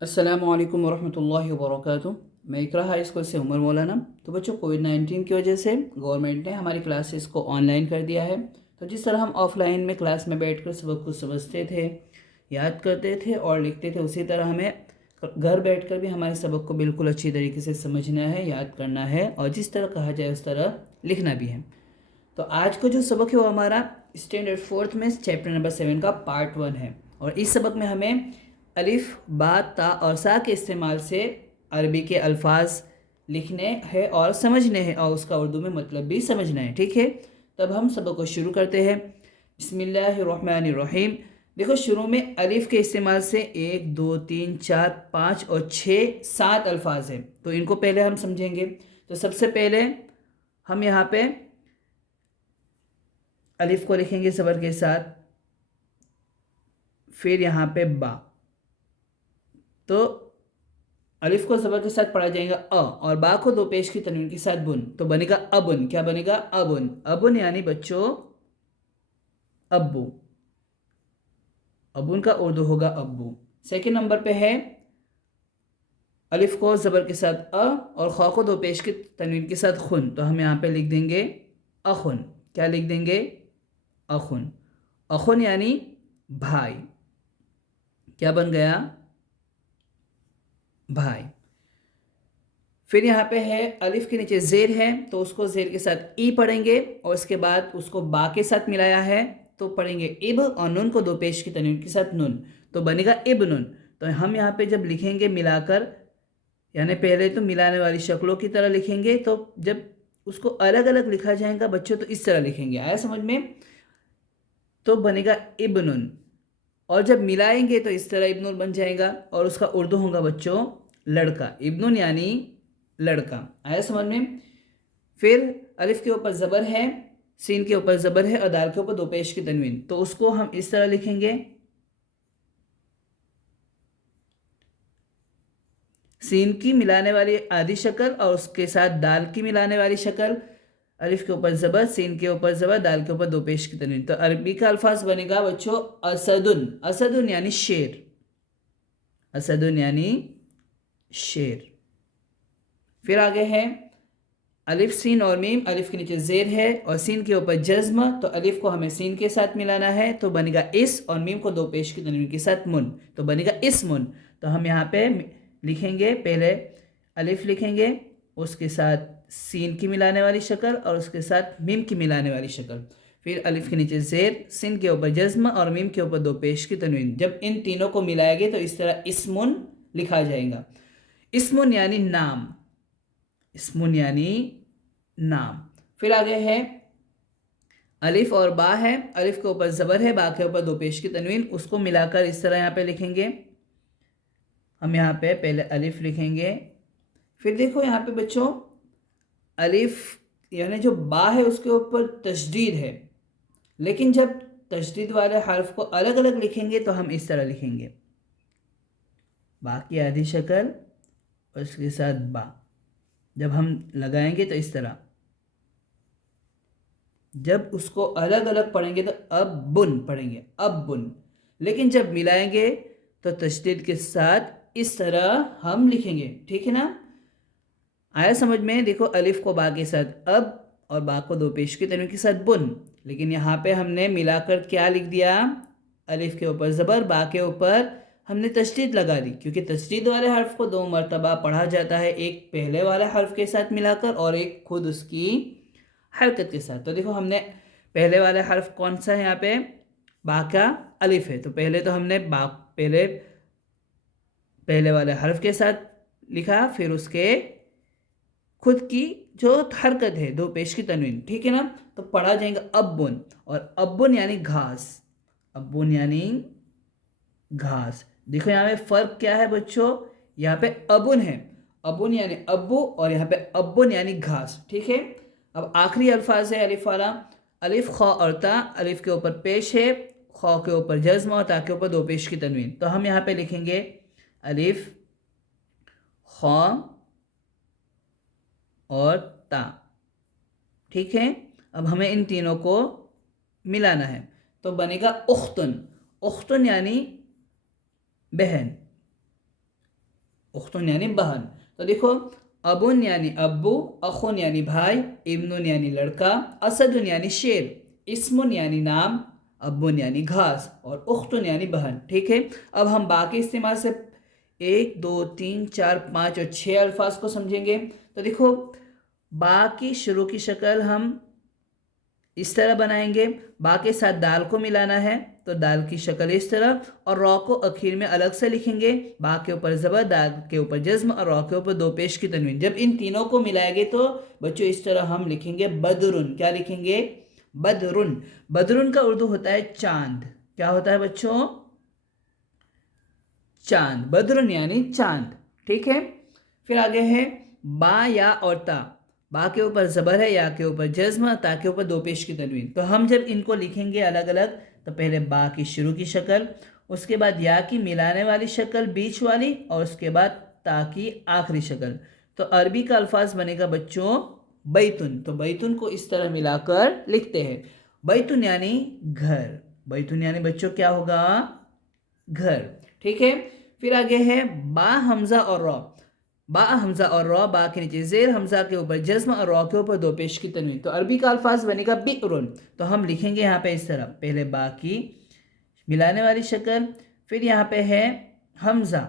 अस्सलामु अलैकुम वरहमतुल्लाहि वबरकातुहू। मैं इकरा हाई स्कूल से उमर मौलाना। तो बच्चों, कोविड-19 की वजह से गवर्नमेंट ने हमारी क्लासेस को ऑनलाइन कर दिया है। तो जिस तरह हम ऑफलाइन में क्लास में बैठकर सबक को समझते थे, याद करते थे और लिखते थे, उसी तरह हमें घर बैठकर भी हमारे सबक को बिल्कुल अच्छी तरीके से समझना है, याद करना है और जिस तरह कहा जाए उस तरह लिखना भी है। तो आज का जो सबक है वो हमारा स्टैंडर्ड फोर्थ में चैप्टर नंबर 7 का पार्ट 1 है। और इस सबक में हमें अलिफ, बा, ता और सा के इस्तेमाल से अरबी के अल्फाज लिखने हैं और समझने हैं और उसका उर्दू में मतलब भी समझना है। ठीक है, तब हम सबक को शुरू करते हैं। बिस्मिल्लाहिर्रहमानिर्रहीम। देखो, शुरू में अलिफ के इस्तेमाल से 1 2 3 4 5 और 6 7 अल्फाज हैं। तो इनको पहले हम समझेंगे। तो सबसे पहले हम यहाँ पे अलिफ को लिखेंगे ज़बर के साथ, फिर यहाँ पे बा। तो अलिफ को ज़बर के साथ पढ़ा जाएगा अ और बा को दो पेश की तनवीन के साथ बुन, तो बनेगा अबुन। क्या बनेगा? अबुन। अबुन यानी बच्चों अब्बू। अबुन का उर्दू होगा अब्बू। सेकंड नंबर पे है अलिफ को ज़बर के साथ अ और ख को दो पेश की तनवीन के साथ खुन, तो हम यहाँ पे लिख देंगे अखुन। क्या लिख देंगे? अखुन। अखुन यानी भाई। क्या बन गया? भाई। फिर यहाँ पे है अलिफ के नीचे जेर है, तो उसको जेर के साथ ई पढ़ेंगे और इसके बाद उसको बा के साथ मिलाया है तो पढ़ेंगे इब और नून को दो पेश की तनवीन के साथ नुन, तो बनेगा इब्नुन। तो हम यहाँ पे जब लिखेंगे मिलाकर, यानी पहले तो मिलाने वाली शक्लों की तरह लिखेंगे, तो जब उसको अलग अलग लिखा जाएगा बच्चों तो इस तरह लिखेंगे। आया समझ में? तो बनेगा इब्नुन। और जब मिलाएंगे तो इस तरह इब्नुल बन जाएगा और उसका उर्दू होगा बच्चों लड़का। इब्नुन यानी लड़का। आया समझ में? फिर अलिफ के ऊपर ज़बर है, सीन के ऊपर ज़बर है और दाल के ऊपर दो पेश की तनवीन, तो उसको हम इस तरह लिखेंगे। सीन की मिलाने वाली आधी शक्ल और उसके साथ दाल की मिलाने वाली शक्ल। अलिफ के ऊपर ज़बर, सीन के ऊपर ज़बर, दाल के ऊपर दो पेश की तनवीन, तो अरबी का अल्फाज बनेगा बच्चों असदुन। असदुन यानी शेर। असदुन यानी शेर। फिर आगे है अलिफ, सीन और मीम। अलिफ के नीचे जेर है और सीन के ऊपर जज्म, तो अलिफ को हमें सीन के साथ मिलाना है तो बनेगा इस, और मीम को दो पेश की तनवीन के साथ मुन, तो बनेगा इसमुन। तो हम यहाँ पे लिखेंगे, पहले अलिफ लिखेंगे, उसके साथ सीन की मिलाने वाली शक्ल और उसके साथ मीम की मिलाने वाली शक्ल। फिर अलिफ के नीचे जेर, सीन के ऊपर जज्म और मीम के ऊपर दो पेश की तनवीन। जब इन तीनों को मिलाएंगे तो इस तरह इसमुन लिखा जाएगा। इसमुन यानी नाम। इसमुन यानी नाम। फिर आगे है अलिफ और बा है। अलिफ के ऊपर ज़बर है, बा के ऊपर दो पेश की तनवीन, उसको मिलाकर इस तरह यहाँ पे लिखेंगे। हम यहाँ पे पहले अलिफ लिखेंगे, फिर देखो यहाँ पे बच्चों अलिफ यानी जो बा है उसके ऊपर तशदीद है, लेकिन जब तशदीद वाले हर्फ को अलग अलग लिखेंगे तो हम इस तरह लिखेंगे, बा की आधी शक्ल और उसके साथ बा, जब हम लगाएंगे तो इस तरह। जब उसको अलग अलग पढ़ेंगे तो अब बुन पढ़ेंगे, अब बुन। लेकिन जब मिलाएंगे तो तशदीद के साथ इस तरह हम लिखेंगे। ठीक है ना? आया समझ में? देखो, अलिफ को बा के साथ अब और बा को दो पेश की तनवीन के साथ बुन, लेकिन यहाँ पे हमने मिलाकर क्या लिख दिया? अलिफ के ऊपर ज़बर, बा के ऊपर हमने तशदीद लगा दी, क्योंकि तशदीद वाले हर्फ को दो मरतबा पढ़ा जाता है, एक पहले वाले हर्फ के साथ मिलाकर और एक खुद उसकी हरकत के साथ। तो देखो, हमने पहले वाला हर्फ कौन सा है यहाँ पे? बा का अलिफ है, तो पहले तो हमने बा पहले वाले हर्फ के साथ लिखा, फिर उसके खुद की जो हरकत है दो पेश की तनवीन। ठीक है ना? तो पढ़ा जाएगा अब्बुन। और अब्बुन यानी घास। अब्बुन यानी घास। देखो यहाँ पे फर्क क्या है बच्चों? यहाँ पे अबुन है, अबुन यानी अब्बू, और यहाँ पे अब्बुन यानी घास। ठीक है? अब आखिरी अल्फाज है अलिफ वाला। अलिफ, ख और ता। अलिफ के ऊपर पेश है, ख के ऊपर जज्म और ता के ऊपर दो पेश की तनवीन, तो हम यहाँ पे लिखेंगे अलिफ, ख और ता। ठीक है? अब हमें इन तीनों को मिलाना है तो बनेगा उख्तुन। उख्तुन यानी बहन। उख्तुन यानी बहन। तो देखो अबुन यानी अब्बू, अखुन यानी भाई, इब्नुन यानी लड़का, असदुन यानी शेर, इस्मुन यानी नाम, अब्बुन यानी घास और उख्तुन यानी बहन। ठीक है, अब हम बाकी इस्तेमाल से 1 2 3 4 5 और 6 अल्फाज को समझेंगे। तो देखो बा की शुरू की शक्ल हम इस तरह बनाएंगे, बा के साथ दाल को मिलाना है तो दाल की शक्ल इस तरह, और रॉ को आखिर में अलग से लिखेंगे, बा के ऊपर ज़बर, दाल के ऊपर जज्म और रॉ के ऊपर दो पेश की तनवीन। जब इन तीनों को मिलाएंगे तो बच्चों इस तरह हम लिखेंगे बदरुन। क्या लिखेंगे? बदरुन। बदरुन का उर्दू होता है चांद। क्या होता है बच्चों? चांद। बदरुन यानी चांद। ठीक है, फिर आगे है बा, या और ता। बा के ऊपर ज़बर है, या के ऊपर जज्म, ता के ऊपर दो पेश की तनवीन। तो हम जब इनको लिखेंगे अलग अलग तो पहले बा की शुरू की शक्ल, उसके बाद या की मिलाने वाली शक्ल बीच वाली, और उसके बाद ता की आखिरी शक्ल। तो अरबी का अल्फाज बनेगा बच्चों बैतुन। तो बैतुन को इस तरह मिलाकर लिखते हैं, बैतुन यानी घर। बैतुन यानी बच्चों क्या होगा? घर। ठीक है, फिर आगे है बा, हमजा और रॉ। बा, हमजा और रॉ, बा के नीचे जेर, हमजा के ऊपर जज्म और रॉ के ऊपर दो पेश की तनवीन। तो अरबी का अल्फाज बनेगा बिरुन। तो हम लिखेंगे यहाँ पे इस तरह, पहले बा की मिलाने वाली शक्ल, फिर यहाँ पे है हमजा,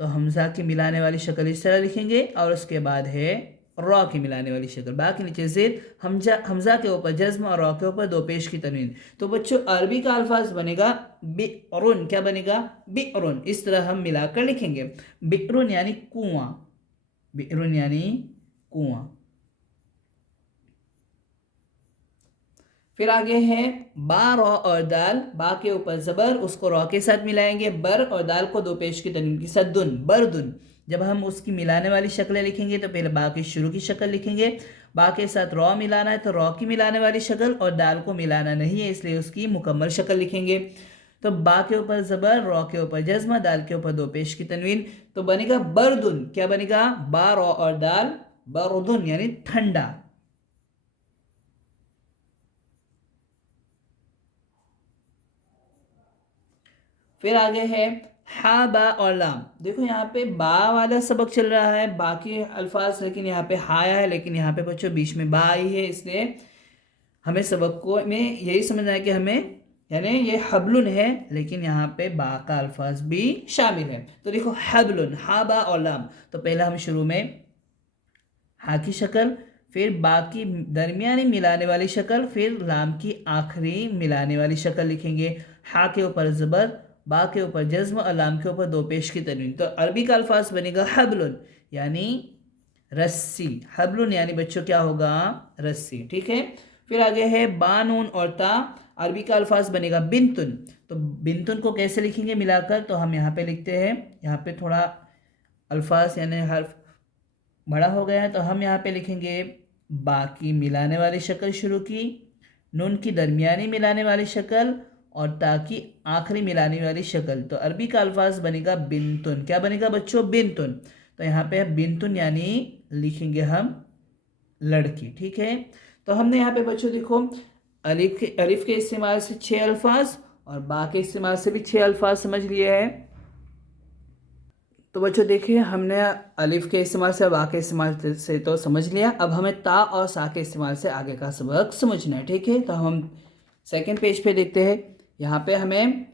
तो हमजा की मिलाने वाली शक्ल इस तरह लिखेंगे, और उसके बाद है रॉ की मिलाने वाली शक्ल, बा के नीचे जेर, हमजा के ऊपर जज्म और रॉ के ऊपर दो पेश की तनवीन। तो बच्चों अरबी का अल्फाज बनेगा बिरुन। क्या बनेगा? बिरुन। इस तरह हम मिलाकर लिखेंगे, बिरुन यानी कुआं। बिरुन यानी कुआं। फिर आगे है बा, रॉ और दाल। बा के ऊपर जबर, उसको रॉ के साथ मिलाएंगे, बर, और दाल को दो पेश की तनवीन के साथ दुन, बरदुन। जब हम उसकी मिलाने वाली शक्लें लिखेंगे तो पहले बा की शुरू की शक्ल लिखेंगे, बा के साथ रॉ मिलाना है तो रॉ की मिलाने वाली शक्ल, और दाल को मिलाना नहीं है इसलिए उसकी मुकम्मल शक्ल लिखेंगे। तो बा के ऊपर जबर, रॉ के ऊपर जज्मा, दाल के ऊपर दो पेश की तनवीन, तो बनेगा बरदुन। क्या बनेगा? बा, रॉ और दाल, बरदुन यानी ठंडा। फिर आगे है हा, बा और लाम। देखो यहाँ पे बा वाला सबक चल रहा है, बाकी अल्फाज, लेकिन यहाँ पे हा आया है, लेकिन यहाँ पे बच्चों बीच में बा आई है, इसलिए हमें सबक को में यही समझना है कि हमें, यानी ये हबलुन है लेकिन यहाँ पे बा का अल्फाज भी शामिल है। तो देखो हबलुन, हा, बा और लाम। तो पहले हम शुरू में हा की शक्ल, फिर बा की दरमियानी मिलाने वाली शक्ल, फिर लाम की आखिरी मिलाने वाली शक्ल लिखेंगे। हा के ऊपर ज़बर, बा के ऊपर जज्म और लाम के ऊपर दो पेश की तनवीन। तो अरबी का अल्फाज बनेगा हबलुन यानी रस्सी। हबलुन यानी बच्चों क्या होगा? रस्सी। ठीक है, फिर आगे है बा, नून और ता। अरबी का अल्फाज बनेगा बिनतुन। तो बिनतुन को कैसे लिखेंगे मिलाकर? तो हम यहाँ पे लिखते हैं, यहाँ पे थोड़ा अल्फाज यानी हर्फ बड़ा हो गया है, तो हम यहाँ पे लिखेंगे बा की मिलाने वाली शक्ल शुरू की, नून की दरमियानी मिलाने वाली शक्ल, और ता की आखिरी मिलाने वाली शक्ल। तो अरबी का अल्फाज बनेगा बिनतुन। क्या बनेगा बच्चों? बिनतुन। तो यहाँ पे बिनतुन यानी लिखेंगे हम लड़की। ठीक है, तो हमने यहाँ पे बच्चों देखो अलिफ के इस्तेमाल से 6 अल्फाज और बा के इस्तेमाल से भी 6 अल्फाज समझ लिए हैं। तो बच्चों देखिए हमने अलिफ के इस्तेमाल से, बा के इस्तेमाल से तो समझ लिया, अब हमें ता और सा के इस्तेमाल से आगे का सबक समझना है। ठीक है, तो हम सेकंड पेज पे देखते हैं, यहाँ पे हमें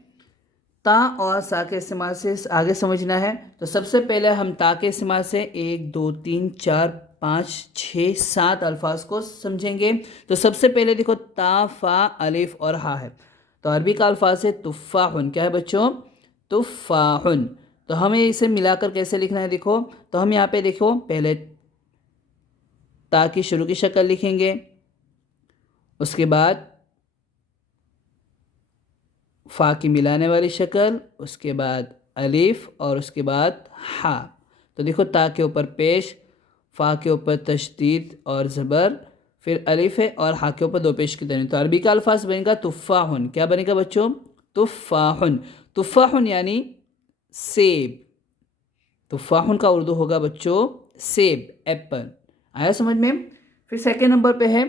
ता और सा के इस्तेमाल से आगे समझना है। तो सबसे पहले हम ता के इस्तेमाल से 1 2 3 4 5 6 7 अल्फाज को समझेंगे। तो सबसे पहले देखो ता, फा, अलिफ और हा है। तो अरबी का अल्फाज है तुफ़ाहुन। क्या है बच्चों? तुफ़ाहुन। तो हमें इसे मिलाकर कैसे लिखना है देखो, तो हम यहाँ पे देखो पहले ता की शुरू की शक्ल लिखेंगे, उसके बाद फ़ा की मिलाने वाली शक्ल, उसके बाद अलिफ और उसके बाद हा। तो देखो ता के ऊपर पेश, फ़ा के ऊपर तशदीद और ज़बर, फिर अलिफ है और हा के ऊपर दो पेश की तनवीन। तो अरबी का अल्फाज बनेगा तुफ़ाहुन। क्या बनेगा बच्चों? तुफ़ाहुन। तुफ़ाहुन यानी सेब। तुफ़ाहुन का उर्दू होगा बच्चों सेब, एप्पल। आया समझ में? फिर सेकेंड नंबर पे है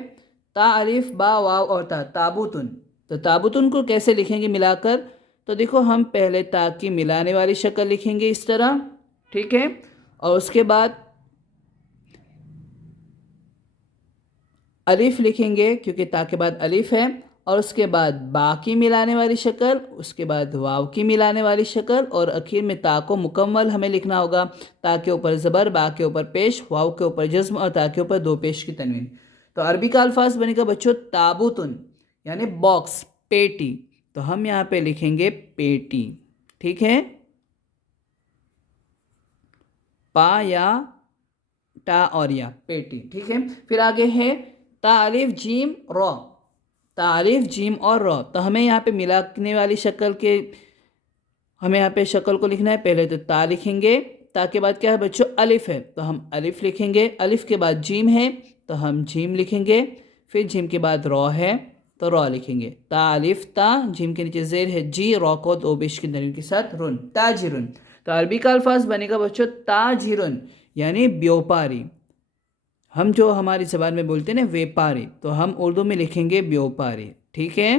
ता, अलिफ, बा, वाव और ता, ताबुतुन। तो ताबुतुन को कैसे लिखेंगे मिलाकर? तो देखो हम पहले ता की मिलाने वाली शक्ल लिखेंगे इस तरह, ठीक है, और उसके बाद अलिफ लिखेंगे क्योंकि ता के बाद अलिफ है, और उसके बाद बा की मिलाने वाली शक्ल, उसके बाद वाव की मिलाने वाली शक्ल, और आखिर में ता को मुकम्मल हमें लिखना होगा। ता के ऊपर ज़बर, बा के ऊपर पेश, वाव के ऊपर जज्म और ता के ऊपर दो पेश की तनवीन। तो अरबी का अल्फाज बनेगा बच्चों ताबुतुन, यानी बॉक्स, पेटी। तो हम यहाँ पे लिखेंगे पेटी, ठीक है, पा या टा और या, पेटी, ठीक है। फिर आगे है तालिफ जीम रॉ, तालिफ जीम और रॉ। तो हमें यहाँ पे मिलाने वाली शक्ल के, हमें यहाँ पे शक्ल को लिखना है। पहले तो ता लिखेंगे, ता के बाद क्या है बच्चों अलिफ है, तो हम अलिफ लिखेंगे। अलिफ के बाद जीम है तो हम जीम लिखेंगे। फिर जीम के बाद रॉ है तो रॉ लिखेंगे। ता अलिफ ता, जीम के नीचे जेर है जी, रॉ को दो पेश की तनवीन के साथ रुन, ताजिरुन। तो अरबी का अल्फाज बनेगा बच्चों ताजिरुन, यानी व्यापारी। हम जो हमारी ज़बान में बोलते हैं ना व्यापारी, तो हम उर्दू में लिखेंगे व्यापारी, ठीक है।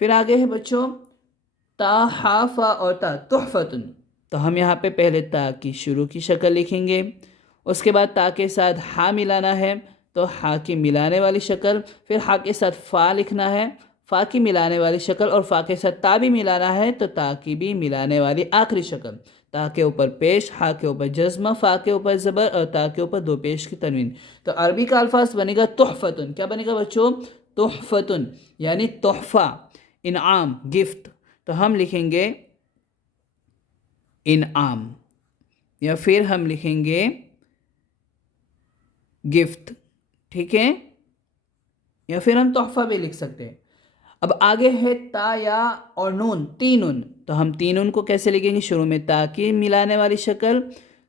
फिर आगे है बच्चों ता हा फा और ता तुहफतुन। तो हम यहाँ पे पहले ता की शुरू की शक्ल लिखेंगे, उसके बाद ता के साथ हा मिलाना है तो हा की मिलाने वाली शक्ल, फिर हा के साथ फ़ा लिखना है, फ़ा की मिलाने वाली शक्ल, और फ़ा के साथ ता भी मिलाना है तो ता की भी मिलाने वाली आखिरी शक्ल। ता के ऊपर पेश, हा के ऊपर जज्म, फ़ा के ऊपर ज़बर और ता के ऊपर दो पेश की तनवीन। तो अरबी का अल्फाज बनेगा तुहफतुन। क्या बनेगा बच्चों? तुहफतुन, यानी तोहफ़ा, इनाम, गिफ्ट। तो हम लिखेंगे इनाम, या फिर हम लिखेंगे गिफ्ट, ठीक है, या फिर हम तोहफा भी लिख सकते हैं। अब आगे है ता या और नून, तीन उन। तो हम तीन उन को कैसे लिखेंगे? शुरू में ता की मिलाने वाली शक्ल,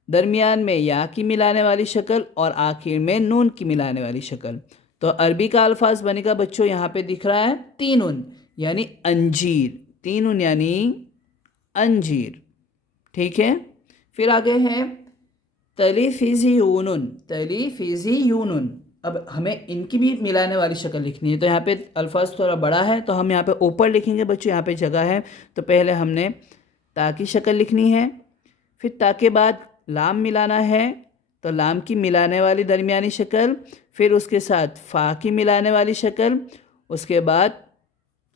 दरमियान में या की मिलाने वाली शक्ल, और आखिर में नून की मिलाने वाली शक्ल। तो अरबी का अल्फाज बनेगा बच्चों, यहाँ पे दिख रहा है तीन उन, यानी अंजीर, तीन उन यानी अंजीर, ठीक है। फिर आगे है तलीफिज़ियूनुन, तलीफिज़ियूनुन। अब हमें इनकी भी मिलाने वाली शक्ल लिखनी है, तो यहाँ पे अल्फाज थोड़ा बड़ा है तो हम यहाँ पे ऊपर लिखेंगे बच्चों, यहाँ पे जगह है। तो पहले हमने ता की शक्ल लिखनी है, फिर ता के बाद लाम मिलाना है तो लाम की मिलाने वाली दरमियानी शक्ल, फिर उसके साथ फ़ा की मिलाने वाली शक्ल, उसके बाद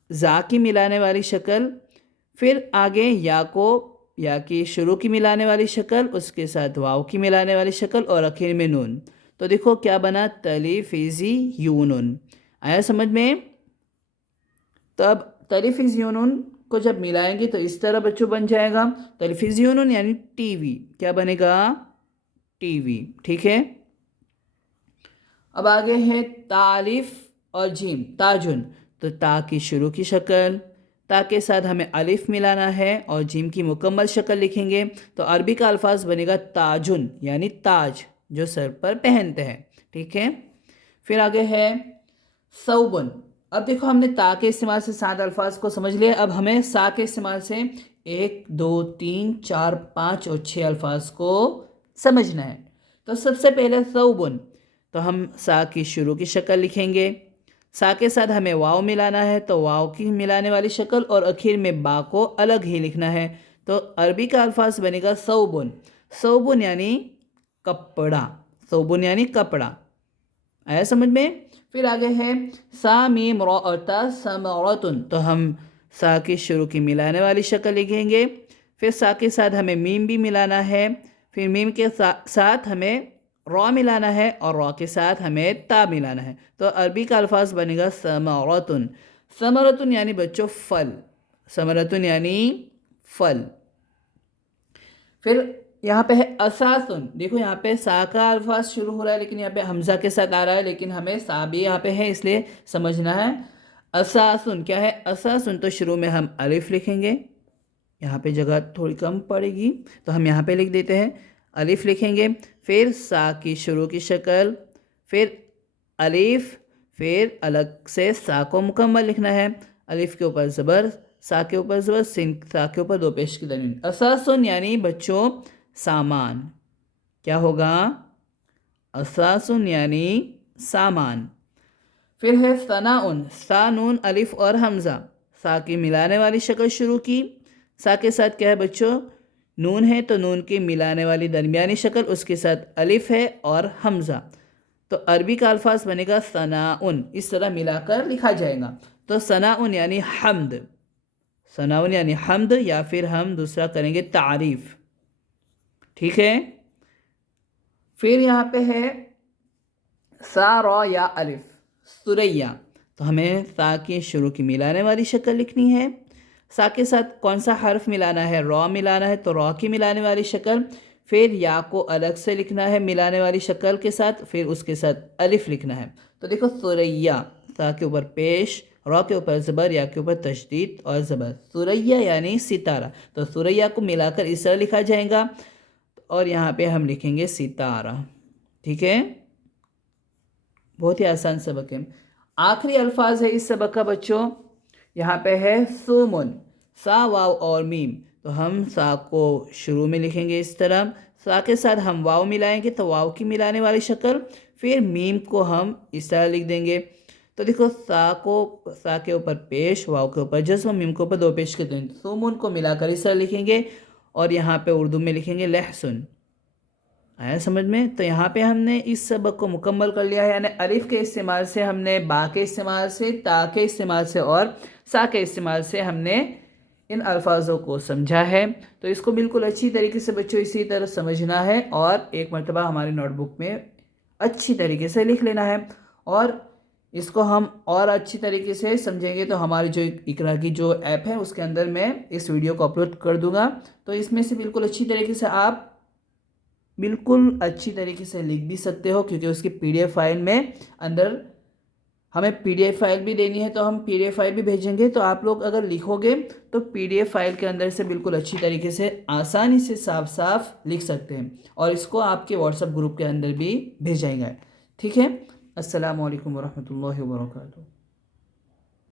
ज़ा की मिलाने वाली शक्ल, फिर आगे या को, या की शुरू की मिलाने वाली शक्ल, उसके साथ वाव की मिलाने वाली शक्ल, और आखिर में नून। तो देखो क्या बना, तलीफिज़ी यूनुन। आया समझ में? तो अब तलीफिज़ी यूनुन को जब मिलाएंगे तो इस तरह बच्चों बन जाएगा तलीफिज़ी यूनुन यानी टीवी। क्या बनेगा? टीवी, ठीक है। अब आगे है तालिफ और जीम, ताजुन। तो ता की शुरू की शक्ल, ता के साथ हमें अलिफ मिलाना है और जीम की मुकम्मल शक्ल लिखेंगे। तो अरबी का अल्फाज बनेगा ताजुन, यानी ताज, जो सर पर पहनते हैं, ठीक है। फिर आगे है सौबन। अब देखो हमने ता के इस्तेमाल से 7 अल्फाज को समझ लिया, अब हमें सा के इस्तेमाल से 1 2 3 4 5 और 6 अल्फाज को समझना है। तो सबसे पहले सौबन, तो हम सा की शुरू की शक्ल लिखेंगे, सा के साथ हमें वाव मिलाना है तो वाव की मिलाने वाली शक्ल, और आखिर में बा को अलग ही लिखना है। तो अरबी का अल्फाज बनेगा सौबुन, सौबुन यानी कपड़ा, सौबुन यानी कपड़ा। आया समझ में? फिर आगे है सा मीम रॉ और ता समरतुन। तो हम सा की शुरू की मिलाने वाली शक्ल लिखेंगे, फिर सा के साथ हमें मीम भी मिलाना है, फिर मीम के साथ हमें रॉ मिलाना है, और रॉ के साथ हमें ता मिलाना है। तो अरबी का अल्फाज बनेगा समरतुन, समरतुन यानी बच्चों फल, समरतुन यानी फल। फिर यहाँ पे है असासुन। देखो यहाँ पे सा का अल्फाज शुरू हो रहा है लेकिन यहाँ पे हमजा के साथ आ रहा है, लेकिन हमें सा भी यहाँ पे है इसलिए समझना है। असासुन क्या है? असासुन तो शुरू में हम अलिफ लिखेंगे, यहाँ पे जगह थोड़ी कम पड़ेगी तो हम यहाँ पे लिख देते हैं, अलिफ लिखेंगे, फिर सा की शुरू की शक्ल, फिर अलिफ, फिर अलग से सा को मुकम्मल लिखना है, अलिफ के ऊपर ज़बर, सा के ऊपर ज़बर, सिन सा के ऊपर दो पेश की तनवीन। असासुन यानी बच्चों सामान। क्या होगा? असासुन यानी सामान। फिर है सनाउन, सा नून अलिफ और हमज़ा, सा की मिलाने वाली शक्ल शुरू की, सा के साथ क्या है बच्चों? नून है तो नून की मिलाने वाली दरमियानी शक्ल, उसके साथ अलिफ है और हमज़ा। तो अरबी का अल्फाज बनेगा सनाउन, इस तरह मिलाकर लिखा जाएगा। तो सनाउन यानी हम्द, सनाउन यानी हम्द, या फिर हम दूसरा करेंगे तारीफ। ठीक है। फिर यहाँ पे है सा रॉ या अलिफ, सुरैया। तो हमें सा की शुरू की मिलाने वाली शक्ल लिखनी है। सा के साथ कौन सा हर्फ मिलाना है? रॉ मिलाना है, तो रॉ की मिलाने वाली शक्ल। फिर या को अलग से लिखना है मिलाने वाली शक्ल के साथ, फिर उसके साथ अलिफ लिखना है। तो देखो सुरैया, सा के ऊपर पेश, रॉ के ऊपर ज़बर, या के ऊपर तशदीद और ज़बर। सुरैया यानी सितारा। तो सुरैया को मिलाकर इस तरह लिखा जाएगा, और यहाँ पे हम लिखेंगे सितारा। ठीक है, बहुत ही आसान सबक है। आखिरी अल्फाज है इस सबक का बच्चों, यहाँ पे है सुमुन, सा वाव और मीम। तो हम सा को शुरू में लिखेंगे इस तरह, सा के साथ हम वाव मिलाएंगे तो वाव की मिलाने वाली शक्ल, फिर मीम को हम इस तरह लिख देंगे। तो देखो सा को, सा के ऊपर पेश, वाव के ऊपर जज्म, मीम के ऊपर दो पेश के देंगे। सुमुन को मिलाकर इस तरह लिखेंगे, और यहाँ पे उर्दू में लिखेंगे लहसुन। आया समझ में? तो यहाँ पे हमने इस सबक को मुकम्मल कर लिया है, यानी अलिफ के इस्तेमाल से हमने बा के इस्तेमाल से, ता के इस्तेमाल से और सा के इस्तेमाल से हमने इन अल्फाजों को समझा है। तो इसको बिल्कुल अच्छी तरीके से बच्चों इसी तरह समझना है, और एक मरतबा हमारी नोटबुक में अच्छी तरीके से लिख लेना है। और इसको हम और अच्छी तरीके से समझेंगे तो हमारी जो इकरा की जो ऐप है उसके अंदर मैं इस वीडियो को अपलोड कर दूँगा। तो इसमें से बिल्कुल अच्छी तरीके से आप बिल्कुल अच्छी तरीके से लिख भी सकते हो, क्योंकि उसकी पीडीएफ फाइल में अंदर हमें पीडीएफ फाइल भी देनी है, तो हम पीडीएफ फाइल भी भेजेंगे। तो आप लोग अगर लिखोगे तो पीडीएफ फाइल के अंदर से बिल्कुल अच्छी तरीके से आसानी से साफ साफ लिख सकते हैं, और इसको आपके व्हाट्सएप ग्रुप के अंदर भी भेजेंगे। ठीक है। अस्सलामु अलैकुम वरहमतुल्लाहि वबरकातुहू।